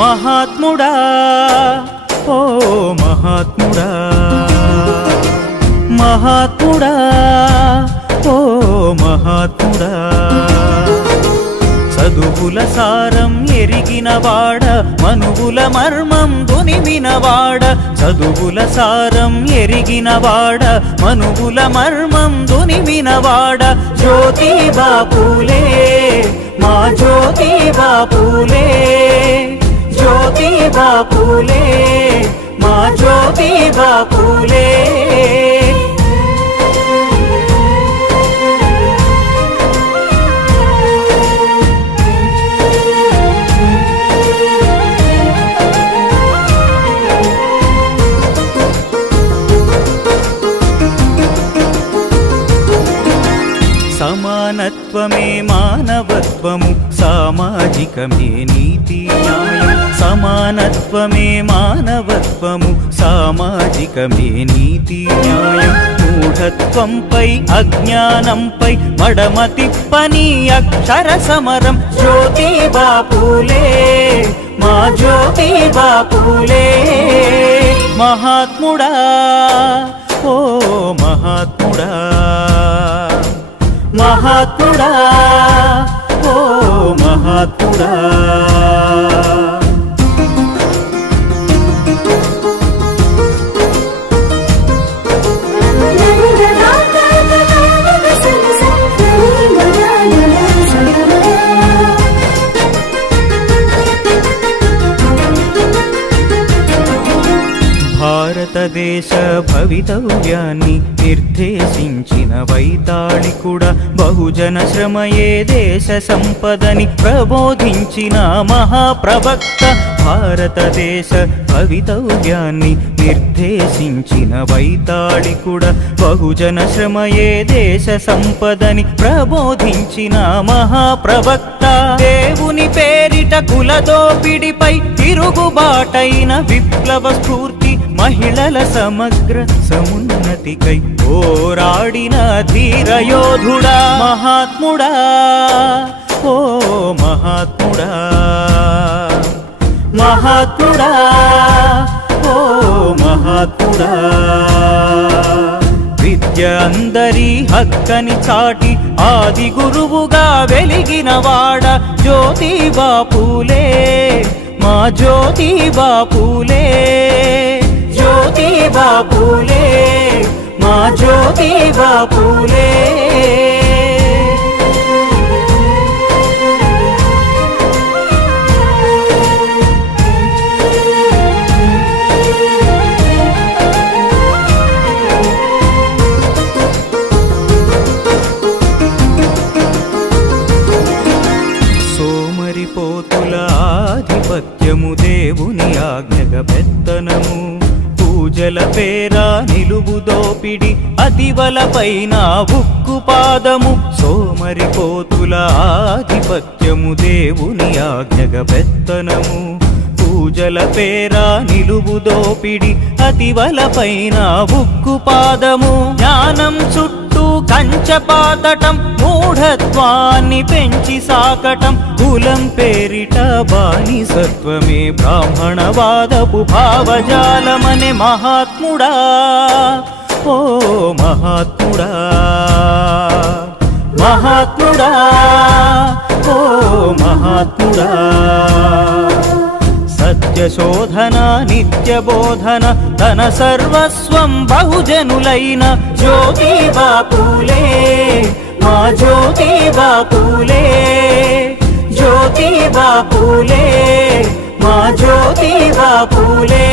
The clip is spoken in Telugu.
महात्मुड़ा ओ महात्मुड़ा महात्मुड़ा ओ महात्मुड़ा చదువుల సారం ఎరిగినవాడ మనువుల మర్మం దునిమినవాడ చదువుల సారం ఎరిగినవాడ మనువుల మర్మం దునిమినవాడ జ్యోతిబా పూలే మా జ్యోతిబా పూలే ज्योतिबा फूले माँ ज्योतिबा फूले समानत्वमे मानवत्वमु सामाजिकमे नीति न्यायं समानत्वमे मानवत्वमु सामाजिकमे नीति न्यायं मूढत्वंपै अज्ञानंपै मडमतिप्पनि अक्षर समरं ज्योतिबा फूले मा ज्योतिबा फूले महात्मुड़ा ओ महात्मुड़ा महात्मुड़ा ओ महात्मुड़ा భారతదేశ భవితవ్యాన్ని నిర్దేశించిన వైతాళికుడా బహుజన శ్రమయే దేశ సంపదని ప్రబోధించిన మహాప్రవక్త భారతదేశ భవితవ్యాన్ని నిర్దేశించిన వైతాళికుడా బహుజన శ్రమయే దేశ సంపదని ప్రబోధించిన మహాప్రవక్త దేవుని పేరిట కులదోపిడిపై తిరుగుబాటైన విప్లవ స్ఫూర్తి మహిళల సమగ్ర సమున్నతికై పోరాడిన ధీరయోధుడా మహాత్ముడా ఓ మహాత్ముడా మహాత్ముడా ఓ మహాత్ముడా విద్య అందరి హక్కని చాటి ఆది గురువుగా వెలిగినవాడ జ్యోతిబా పూలే మా జ్యోతిబా పూలే ज्योतिबा फूले माँ ज्योतिबा फूले సోమరిపోతుల ఆధిపత్యము దేవుని ఆజ్ఞగా పెత్తనము పూజల పేర నిలువు దోపిడి అతివలపైన ఉక్కు పాదము సోమరిపోతుల ఆధిపత్యము దేవుని ఆజ్ఞగా పెత్తనము పూజల పేర నిలువు దోపిడి అతివలపైన ఉక్కు పాదము జ్ఞానం చుట్టూ కంచపాతటం మూఢత్వాన్ని పెంచి సాకటం కులం పేరిట బానిసత్వమే బ్రాహ్మణవాదపు భావజాలమనే మహాత్ముడా ఓ మహాత్ముడా మహాత్ముడా ఓ మహాత్ముడా సత్యశోధన నిత్యబోధన తన సర్వస్వం బహుజనులైన జ్యోతిబా పూలే మా జ్యోతిబా పూలే ज्योतिबा फूले माँ ज्योतिबा फूले।